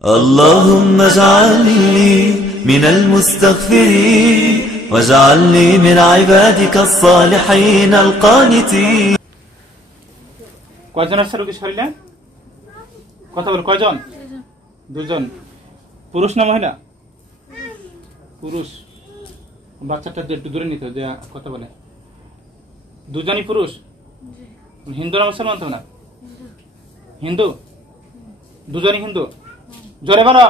اللهم اجعلني من المستغفرين واجعلني من عبادك الصالحين القانتين। কয়জন আছে রোগী শরীরে? কথা বল, কয়জন? দুজন। পুরুষ না মহিলা? পুরুষ। বাচ্চাটা একটু দূরে নিতে যে কথা বলে। দুজনই পুরুষ? হিন্দু না মুসলমান? তো না হিন্দু, দুজনই হিন্দু। জোরে বলো,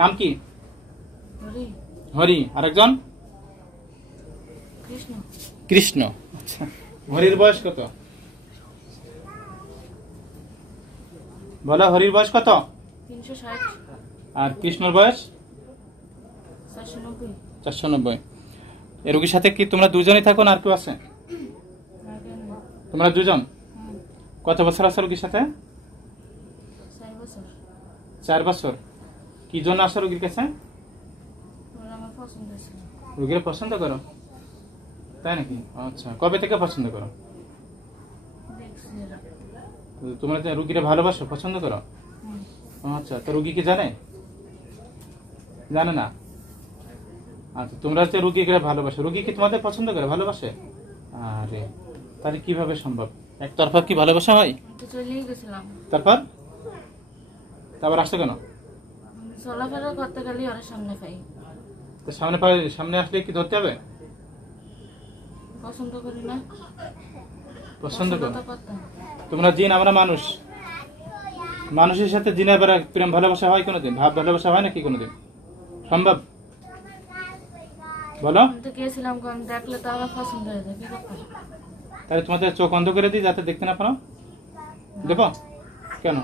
নাম কি? হরি। আরেকজন কৃষ্ণ। আচ্ছা, হরির বয়স কত? বলো, হরির বয়স কত? 360। আর কৃষ্ণর বয়স 490। এই রোগীর সাথে কি তোমরা দুজনই থাকো না আর কেউ আছে? তোমরা দুজন। কত বছর আছে রোগীর সাথে? 4 বছর। কি জন্য আসো রোগীর কাছে? রোগীর পছন্দ করো, তাই নাকি? আচ্ছা, কবে থেকে পছন্দ করো? তোমরা রোগীরা ভালোবাসো, পছন্দ করো? আচ্ছা, তো রোগী কি জানে? জানে না। আচ্ছা, তোমরা যে রোগীকে ভালোবাসো, রোগী কি তোমাদের পছন্দ করে, ভালোবাসে? আরে তাহলে কিভাবে সম্ভব? একতরফা কি ভালোবাসা হয়? তারপর তারপর আসছে কেন? চলাফেরা করতে গেলে ওর সামনে পাই। তো সামনে আসলে কি ধরতে হবে? পছন্দ করি না। পছন্দ করো। তোমরা জিন, আমরা মানুষ। মানুষের সাথে জিনের প্রেম ভালোবাসা হয় কোনোদিন? ভাব ভালোবাসা হয় নাকি কোনোদিন? সম্ভব? বলো। গেছিলাম, দেখলে তো আমার পছন্দ হয়ে যায়। তাহলে তোমাদের চোখ অন্ধ করে দিই যাতে দেখতে না পারো? দেবো কেন?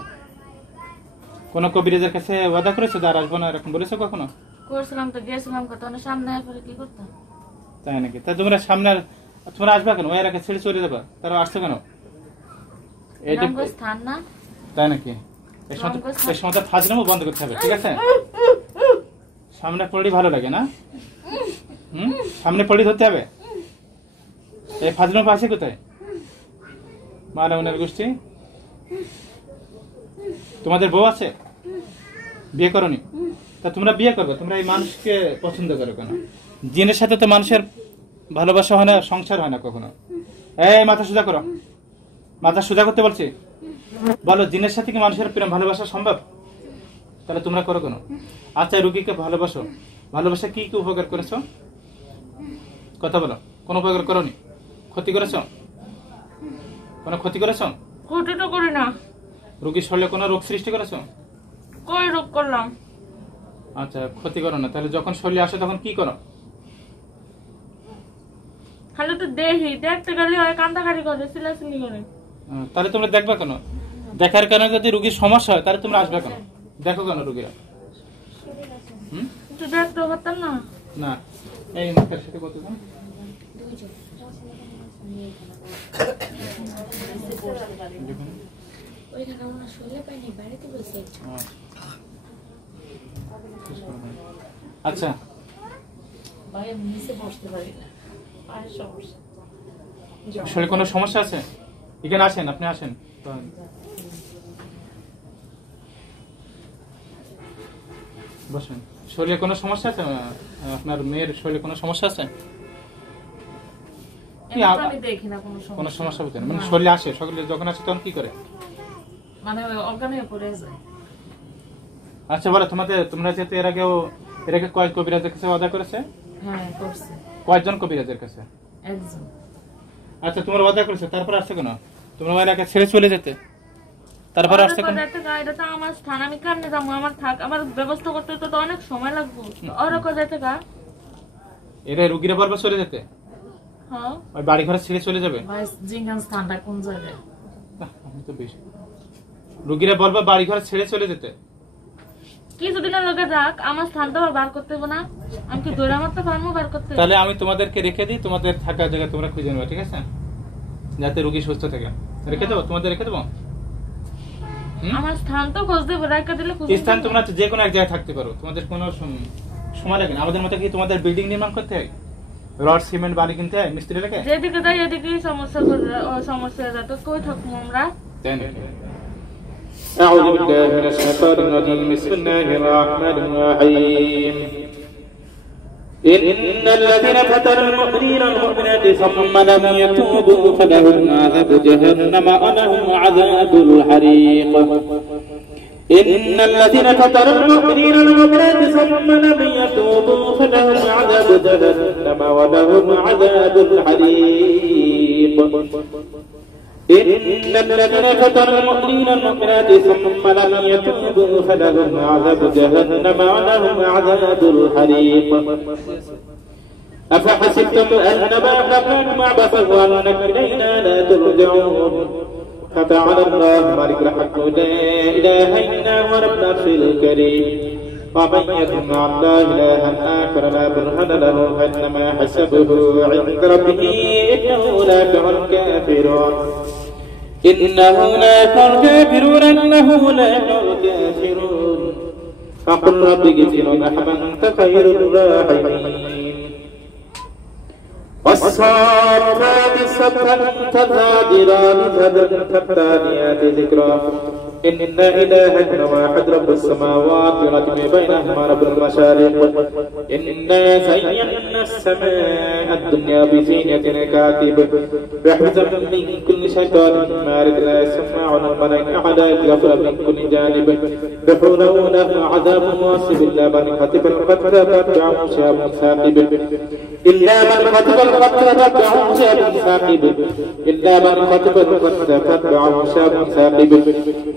কোন কবিরাজের কাছে ওয়াদা করেছো আর আসবো না এরকম বলেছো কখনো? করছিলাম তো, গেছিলাম কত, সামনে পরে কি করতাম? তাই নাকি? তাই তোমরা সামনে তোমরা আসবা কেন? ওই এলাকা ছেড়ে চলে যাবা, তারা আসছো কেন? স্থান না, তাই নাকি? এই সময় ফাজলামো বন্ধ করতে হবে, ঠিক আছে? সামনে পড়লেই ভালো লাগে না? সামনে পড়ে ধরতে হবে। এই ফাজলামো পাশে কোথায়? মালা উনার গোষ্ঠী। তোমাদের বউ আছে? বিয়ে করনি? তা তোমরা বিয়ে করবে? তোমরা এই মানুষকে পছন্দ করো কেন? জিনের সাথে তো মানুষের ভালোবাসা হয় না, সংসার হয় না কখনো। এই মাথা সোজা করো, মাথা সোজা করতে বলছি। বলো, জিনের সাথে কি মানুষের প্রেম ভালোবাসা সম্ভব? তাহলে তোমরা করো কেন? আচ্ছা, রুগীকে ভালোবাসো, ভালোবাসা কি কি উপকার করেছো? কথা বলো। কোন উপকার করোনি? ক্ষতি করেছো? কোন ক্ষতি করেছো? ক্ষতি তো করি না। রোগীর শরীরে কোনো রোগ সৃষ্টি করেছো? কই রোগ করলাম? আচ্ছা, ক্ষতি করো না। তাহলে যখন শরীরে আসে তখন কি করো? খালি তো দেখি, দেখতে গেলে হয় কান্দাকাটি করে, চিল্লাচিল্লি করে। তাহলে তোমরা দেখবা কেন? দেখার কারণে যদি রোগীর সমস্যা হয় তাহলে তোমরা আসবে কেন? দেখো কেন রোগীরা? একটু দেখতে পারতাম না? না। এই মুখের সাথে কতজন? আচ্ছা, শরীরে কোনো সমস্যা আছে? এখানে আসেন, আপনি আসেন। বসেন। শরীরে কোনো সমস্যা আছে? আপনার মেয়ের শরীরে কোনো সমস্যা আছে? কোনো সমস্যা হচ্ছে না মানে শরীরে আসে, সকালে যখন আসে তখন কি করে? মানে অজ্ঞান হয়ে পড়ে যায়। আচ্ছা, বলো, তোমরা যেহেতু এর আগে কয় কবিরাজের কাছে ওয়াদা করেছে? হ্যাঁ, করছে। কয়জন কবিরাজের কাছে? একজন। আচ্ছা, তোমরা ওয়াদা করেছে, তারপর আসছে কেন? তোমরা এলাকা ছেড়ে চলে যেতে, তারপর আসছে কেন? এটা তো আমার স্থান, আমি কেমনে যাবো? আমার ব্যবস্থা করতে তো অনেক সময় লাগবে। ওরা কোথায় থেকে? এরা রুগীরা বলবে চলে যেতে? হ্যাঁ, ওই বাড়ি ঘরে ছেড়ে চলে যাবে? ভাই, জিঙ্গান স্থানটা কোন জায়গায়? আমি তো বেশি রুগীরা বলবে বাড়ি ঘরে ছেড়ে চলে যেতে। কিছুদিনের লোকে যাক, আমার স্থানটা বার করতে হবে না? আমি কি দৌড়া মারতে পারবো বার করতে? তাহলে আমি তোমাদেরকে রেখে দিই, তোমাদের থাকার জায়গা তোমরা খুঁজে নেবে, ঠিক আছে? যাতে রোগী সুস্থ থাকে। রেখে দেবো, তোমাদের রেখে দেবো। আমার স্থান তো খোঁজ দেবো, রেখে দিলে স্থান তোমরা যে কোনো এক জায়গায় থাকতে পারো, তোমাদের কোনো সময় লাগে না। আমাদের মতো কি তোমাদের বিল্ডিং নির্মাণ করতে হয়? রড সিমেন্ট বালি কিনতে হয় মিস্ত্রি লেগে? যেদিকে যাই এদিকেই সমস্যা হয়ে যায়। তো কই থাকবো আমরা? তাই নাকি? أعوذ بالله من الشيطان الرجيم. بسم الله الرحمن الرحيم. إن الذين فتنوا المؤمنين والمؤمنات ثم لم يتوبوا فلهم عذاب جهنم ولهم عذاب الحريق. إن الذين فتنوا المؤمنين والمؤمنات ثم لم يتوبوا فلهم عذاب جهنم ولهم عذاب الحريق. إن الذين فتنوا المؤمنين والمؤمنات ثم لم يتوبوا فلهم عذاب جهنم ولهم عذاب الحريق. أفحسبتم أنما خلقناكم عبثا وأنكم إلينا لا ترجعون فتعالى الله ملك الحق لا إله إلا هو رب العرش الكريم. ومن يدع مع الله إلها آخر لا برهان له فإنما حسبه عند ربه إنه لا يفلح الكافرون. إنه لا يفلح الكافرون إنه لا يفلح الكافرون. فقل رب اغفر رحما أنت خير الراحمين. والصافات صفا فالزاجرات زجرا فالتاليات ذكرا. إن إلهنا واحد رب السماوات والأرض بينهما رب المشارق. إنا زينا السماء الدنيا بزينة كاتب بحفظا من كل شيطان مارد لا يسمعون الملائكة على يغفر من كل جانب يحولون له عذاب واصب إلا من خطف القتل تتبعه شهاب ثاقب. إلا من خطف القتل تتبعه شهاب ثاقب. إلا من خطف القتل تتبعه شهاب ثاقب.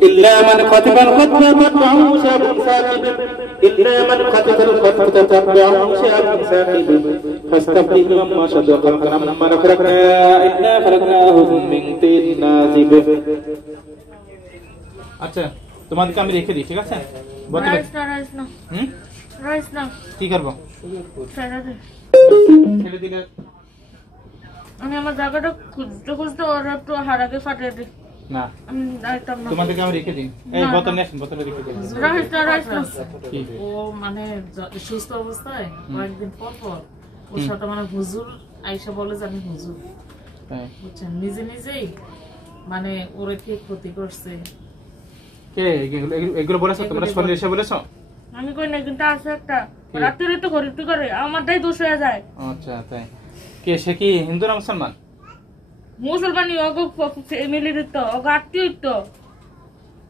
إلا من خطف الخطف تتبعه شهاب ثاقب. إلا من خطف الخطف تتبعه شهاب ثاقب. فاستفتهم ما شد خلقنا ممن خلقنا إنا خلقناهم من طين نازب. আচ্ছা তোমাদেরকে আমি রেখে দিই, ঠিক আছে? কি করবো? ছেড়ে দিলে আমি আমার জায়গাটা খুঁজতে খুঁজতে ওরা একটু হারাকে ফাটিয়ে দিই। না তোমাদেরকে আমি রেখে দিই। এই বোতল নেন, বোতলে রেখে দিই। ও মানে সুস্থ অবস্থায় কয়েকদিন পর পর ওর সাথে মানে হুজুর আয়েশা বলে যে আমি হুজুর, বুঝছেন, নিজে নিজেই মানে ওরে কি ক্ষতি করছে। কে এগুলো বলেছো তোমরা? শরীরে এসে বলেছো? আমি কই না, কিন্তু আছে একটা রাত্রে তো ঘুরতে করে আমারটাই দোষ হয়ে যায়। আচ্ছা তাই। কে সে কি হিন্দু না মুসলমান? মুসলমানই, ওগো ফ্যামিলির তো, ওগো আত্মীয় তো।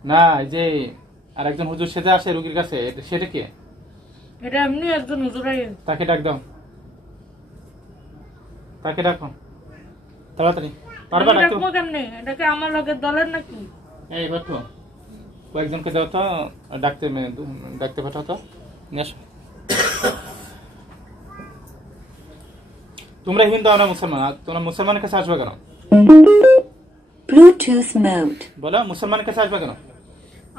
না এই যে আরেকজন হুজুর সেজে আসে রোগীর কাছে, সেটা কে? এটা এমনি একজন হুজুরাই। তাকে ডাক দাও, তাকে ডাকো তাড়াতাড়ি। পারবা ডাকো? কেমনে? এটা কি আমার লগের দলের নাকি? এই বাতো কয়েকজনকে দাও তো, ডাকতে পাঠাও তো। নিয়ে আসো। তোমরা হিন্দু না মুসলমান? তোমরা মুসলমানের কাছে আসবে কেন? ব্লুটুথ মোড বলো, মুসলমানের কাছে আসবে কেন?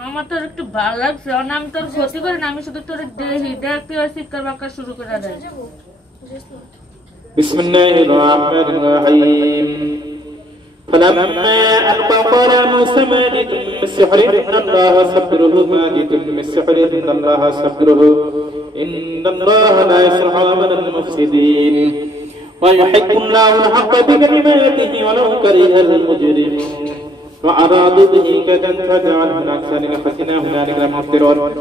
আমার তো একটু ভালো লাগছে, আমি তোর ক্ষতি করি না, আমি শুধু তোর দেখতে শিক্ষার বাক্য শুরু করে দেয়। বিসমিল্লাহির রহমানির রহিম। فلما ألقى قال موسى ما جئتم بالسحر إن الله سبره ما جئتم بالسحر إن الله سبره إن الله لا يصلح عمل المفسدين ويحق الله الحق بكلماته ولو كره المجرمون وأرادوا به كيدا فجعلهم أكثرهم فكنا هنالك مفترون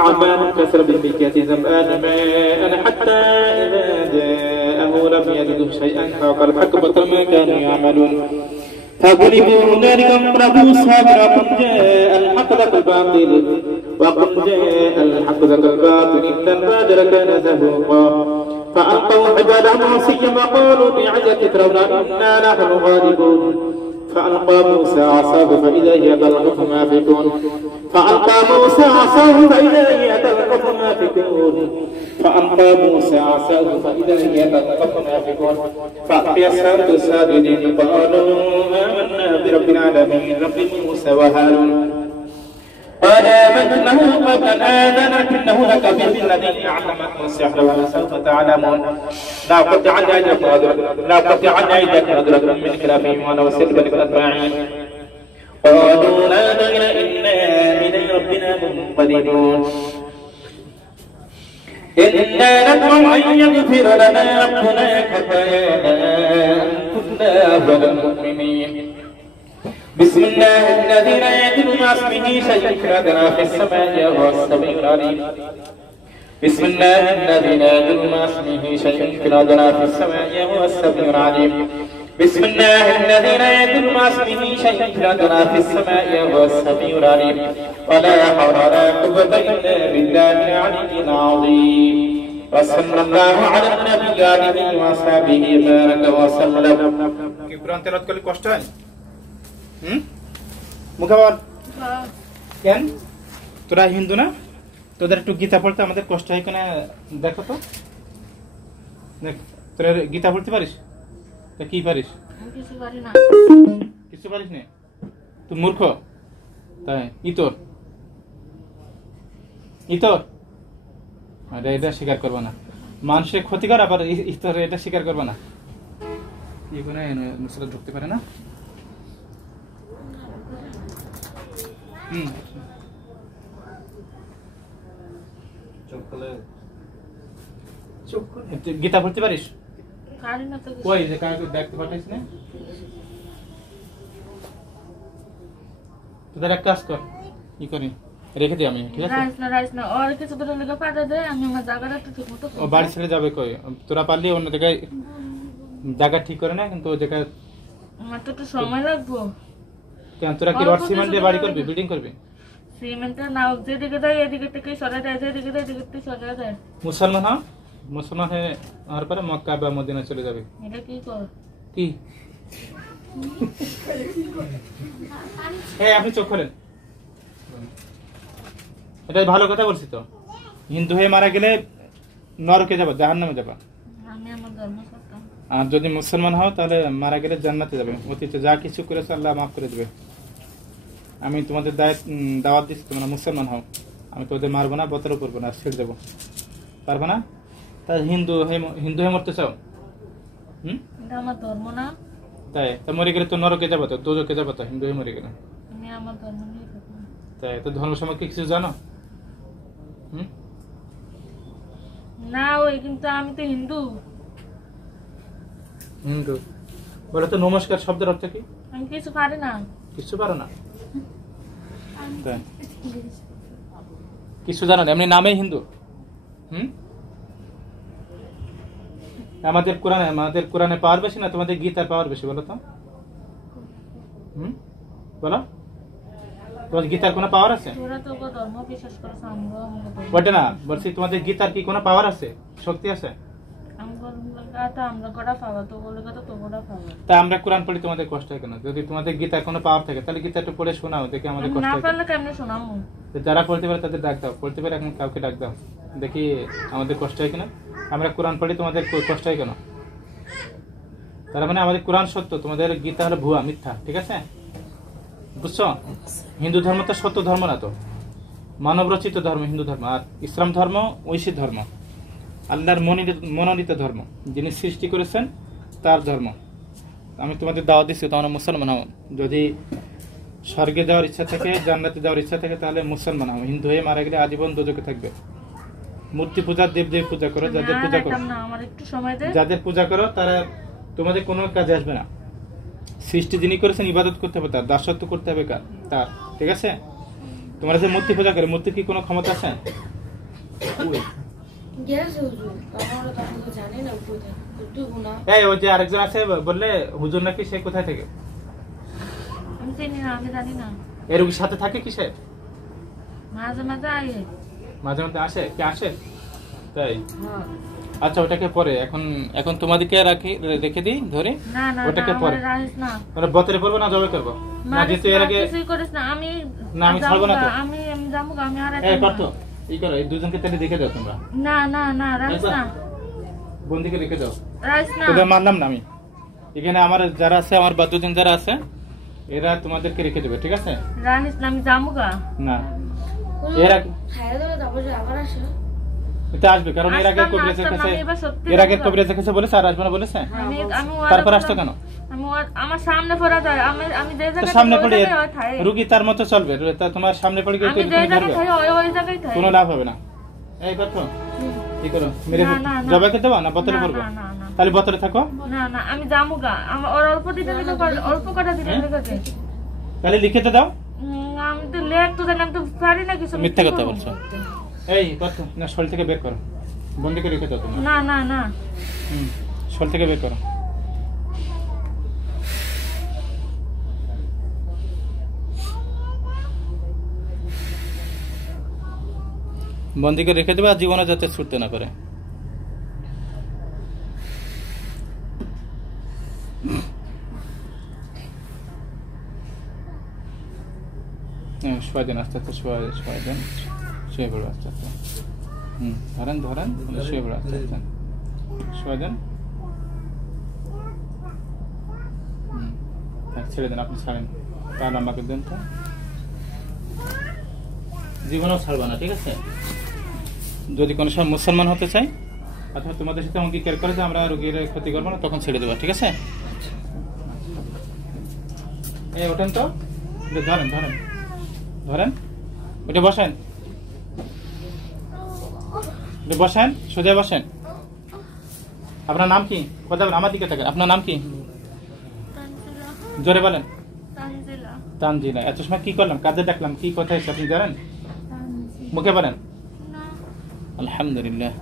أعمالهم كسراب بكية ظمآن ماء حتى إذا جاءه لم يجده شيئا فوقع الحق بطل ما كانوا يعملون فغلبوا هنالك انقلبوا صابرا قل جاء الحق ذاك الباطل وقل جاء الحق ذاك الباطل إن الفاجر كان زهوقا فألقوا حبالهم عصيا وقالوا بعزة فرعون إنا نحن الغالبون فألقى موسى عصاه فإذا هي تلقف ما فيكون فألقى موسى عصاه فإذا هي تلقف ما فيكون فألقى موسى عصاه فإذا هي تلقف ما فيكون فألقي السحرة ساجدين قالوا آمنا برب العالمين رب موسى وهارون قال آمنت له قبل أن آذن إنه لكبير الذي علمكم السحر ولسوف تعلمون لا قطعن أيديكم أدركم من خلافهم ونوسل بكم أجمعين قالوا لا ضير إنا إلى ربنا منقلبون إنا نطمع أن يغفر لنا ربنا خطايانا أن كنا أول المؤمنين بسم الله الذي لا يضر مع اسمه شيء في الأرض في السماء وهو السميع العليم بسم الله الذي لا يضر مع اسمه شيء في الأرض في السماء وهو السميع العليم بسم الله الذي لا يضر مع اسمه شيء في الأرض في السماء وهو السميع العليم ولا حول ولا قوة إلا بالله العلي العظيم وصلى الله على النبي آله وصحبه بارك وسلم কি কোরআন তেলাওয়াত করলে কষ্ট হয় মুখে বল কেন তোরা হিন্দু না তোদের একটু গীতা পড়তে আমাদের কষ্ট হয় কেন দেখো তো দেখ তোরা গীতা পড়তে পারিস তা কি পারিস কিছু পারি না কিছু পারিস না তুই মূর্খ তাই ইতর আরে এটা স্বীকার করবো না মানুষের ক্ষতিকর আবার ইতর এটা স্বীকার করবো না এগুলো মুসলা ঢুকতে পারে না গীতা পড়তে পারিস কই যে কাউকে দেখতে পাঠাইস না তোদের এক কাজ কর কি করি রেখে দিই আমি ঠিক আছে রাইস না আর কিছু তো লেগে পাঠা দে আমি আমার জায়গাটা একটু ঠিক মতো ও বাড়ি ছেড়ে যাবে কই তোরা পারলি অন্য জায়গায় জায়গা ঠিক করে না কিন্তু ওই জায়গায় আমার তো একটু সময় লাগবে কেন তোরা কি রড সিমেন্ট দিয়ে বাড়ি করবি বিল্ডিং করবি সিমেন্টের নাও যেদিকে যায় এদিকে থেকে সরে যায় যেদিকে যায় এদিকে থেকে সরে যায় মুসলমান হয়ে আর পরে মক্কা বা মদিনা চলে যাবে এটা কি কর কি হ্যাঁ আপনি চোখ খোলেন এটা ভালো কথা বলছি তো হিন্দু হয়ে মারা গেলে নরকে যাবা জাহান্নামে যাবা আমি আমার ধর্ম করতাম আর যদি মুসলমান হও তাহলে মারা গেলে জান্নাতে যাবে অতীতে যা কিছু করেছে আল্লাহ মাফ করে দেবে আমি তোমাদের দাওয়াত দিচ্ছি তোমরা মুসলমান হও আমি তোদের মারবো না বতরও করবো না ছেড়ে দেবো পারবো না তা হিন্দু হয়ে মরতে চাও এটা আমার ধর্ম না তাই তা মরে গেলে তো নরকে যাবো তো দোজকে যাবো তো হিন্দু হয়ে মরে গেলে আমি আমার ধর্ম নিয়ে থাকবো তাই তো ধর্ম সম্পর্কে কিছু জানো না ওই কিন্তু আমি তো হিন্দু বলে তো নমস্কার শব্দের অর্থ কি আমি কিছু পারি না কিছু পারো না তাই কিছু জানো না এমনি নামে হিন্দু আমাদের কোরআনে পাওয়ার বেশি না তোমাদের গীতার পাওয়ার বেশি বলো তো বলো তোমাদের গীতার কোনো পাওয়ার আছে তোরা তো ধর্ম বিশ্বাস করছ আমরা ওটা না বলছি তোমাদের গীতার কি কোনো পাওয়ার আছে শক্তি আছে তা আমরা কোরআন পড়ি তোমাদের কষ্ট হয় কেন যদি তোমাদের গীতার কোনো পাওয়ার থাকে তাহলে গীতা একটু পড়ে শোনাও দেখি আমাদের কষ্ট হয় যারা পড়তে পারে তাদের ডাক দাও পড়তে পারে এখন কাউকে ডাক দাও দেখি আমাদের কষ্ট হয় কিনা আমরা কোরআন পড়ি তোমাদের কষ্ট হয় কেন তার মানে আমাদের কোরআন সত্য তোমাদের গীতা হলো ভুয়া মিথ্যা ঠিক আছে বুঝছো হিন্দু ধর্ম তো সত্য ধর্ম না তো মানব রচিত ধর্ম হিন্দু ধর্ম আর ইসলাম ধর্ম ঐশী ধর্ম আল্লাহর মনোনীত ধর্ম যিনি সৃষ্টি করেছেন তার ধর্ম আমি তোমাদের দাওয়াত দিচ্ছি তোমরা মুসলমান হও যদি স্বর্গে যাওয়ার ইচ্ছা থাকে জান্নাতে যাওয়ার ইচ্ছা থাকে তাহলে মুসলমান হও হিন্দু হয়ে মারা গেলে আজীবন দোজখে থাকবে মূর্তি পূজা দেবদেবী পূজা করো যাদের পূজা করো তারা তোমাদের কোনো কাজে আসবে না সৃষ্টি যিনি করেছেন ইবাদত করতে হবে তার দাসত্ব করতে হবে তার ঠিক আছে তোমরা যে মূর্তি পূজা করে মূর্তির কি কোনো ক্ষমতা আছে ওই যে আরেকজন আছে বললে হুজুর নাকি সে কোথায় থেকে এর সাথে থাকে কি সে মাঝে মাঝে আসে কি আসে তাই আচ্ছা ওটাকে পরে এখন তোমাদেরকে রেখে দিই ধরে ওটাকে পরে বতরে পড়বো না জবে করবো না যেহেতু এর আগে আমি ছাড়বো না তো আমি করতো এই করো এই দুজনকে তাহলে দেখে দাও তোমরা বন্দিকে রেখে দাও তোদের মানলাম না আমি এখানে আমার যারা আছে আমার বাদ্যজন যারা আছে এরা তোমাদেরকে রেখে দেবে ঠিক আছে না এটা আসবে কারণ এর আগে কবিরাজের কাছে বলেছে আর আসবে না বলেছে তারপর আসতো কেন আমার সামনে পড়া যায় আমি যে জায়গায় সামনে পড়ে রুগী তার মতো চলবে তোমার সামনে পড়ে গিয়ে কোনো লাভ হবে না এই কত কি করো মেরে জবাইকে দেবো না বতরে পড়বো তাহলে বতরে থাকো না আমি যামুগা আমার অল্প দিতে অল্প কটা দিতে তাহলে লিখে তো দাও। আমি তো লেখ তো জানি, আমি তো পারি না কিছু। মিথ্যা কথা বলছো। এই কথা না, শরীর থেকে বের করো, বন্দি করে রেখে দাও তুমি। না না না, শরীর থেকে বের করো। বন্দি করে রেখে দেবে, আর জীবনে যাতে ছুটতে না পারে। শোয়া দেন আস্তে আস্তে, শোয়া দেন, শুয়ে পড়বে আস্তে আস্তে। ধরেন ধরেন, শুয়ে পড়বে আস্তে আস্তে, শোয়া দেন। ছেড়ে দেন, আপনি ছাড়েন, তাহলে আমাকে দেন তো। জীবনেও ছাড়বা না, ঠিক আছে? যদি কোনো সময় মুসলমান হতে চাই অথবা তোমাদের সাথে আমাকে কেয়ার করে যে আমরা রোগীর ক্ষতি করবো না, তখন ছেড়ে দেবা, ঠিক আছে? এই ওঠেন তো, ধরেন ধরেন ধরেন, ওটা বসেন, বসেন, সোজা বসেন। আপনার নাম কি? কথা বলেন, আমার দিকে থাকেন। আপনার নাম কি? জোরে বলেন। তানজিলা। এত সময় কি করলাম? কাজে ডাকলাম, কি কথা এসে আপনি জানেন? মুখে বলেন। আলহামদুলিল্লাহ।